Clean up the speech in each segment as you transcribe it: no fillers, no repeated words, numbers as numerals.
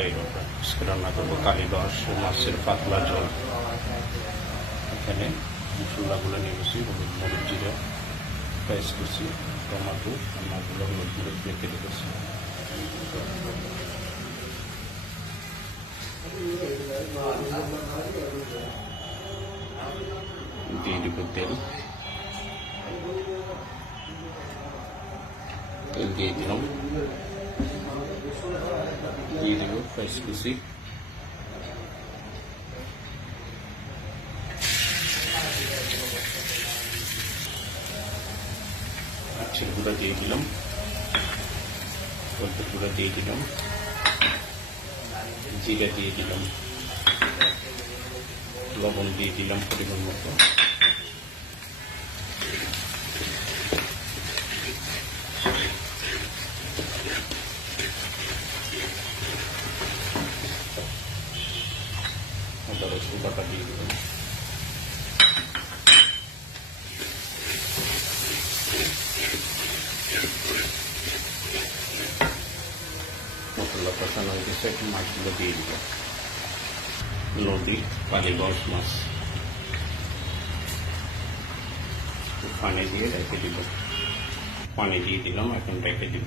এটাই রান্না আজকে রান্না করবো কালীবাস মাছের পাতলা ঝোল। এখানে মশলাগুলো নিয়েছি, হলুদ মরিচ জিরা পেস্ট করছি, টমাটো আর মাছগুলো হলুদ মরিচ দিয়ে কেটে দিয়েছি। দিয়ে দিব তেল দিয়ে দিলাম, দিয়ে দেব ফ্রেশ কুচি, আচ্ছা গুঁড়া দিয়ে দিলাম, হলুদ গুঁড়া দিয়ে দিলাম, জিরা দিয়ে দিলাম, লবণ দিয়ে দিলাম পরিমাণ মতো, আদা রসুন বাটা দিয়ে দিলাম, মশলা কষানো হয়ে গেছে। এখন মাছগুলো দিয়ে দিব, নদীর কালীবাস মাছ পানি দিয়ে রেখে দিব, পানি দিয়ে দিলাম, এখন রেখে দিব।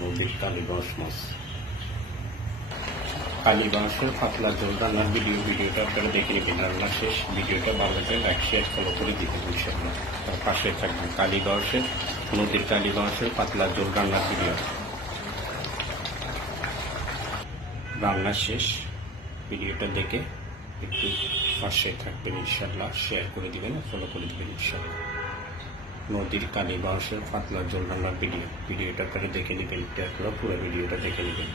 নদীর কালীবাস মাছ, কালীবাসের পাতলা ঝোল রান্নার ভিডিওটা আপনারা দেখে নেবেন। রান্না শেষ, ভিডিওটা ভালো লাগলে লাইক শেয়ার ফলো করে দিবেন ইনশাআল্লাহ। তার পাশে থাকবেন। কালীবাসের নদীর কালীবাসের পাতলা ঝোল রান্নার ভিডিও রান্না শেষ, ভিডিওটা দেখে একটু পাশে থাকবেন ইনশাআল্লাহ, শেয়ার করে দিবেন, ফলো করে দিবেন ইনশাআল্লাহ। নদীর কালীবাসের পাতলা ঝোল রান্নার ভিডিওটা আপনারা দেখে নেবেন, পুরো ভিডিওটা দেখে নেবেন।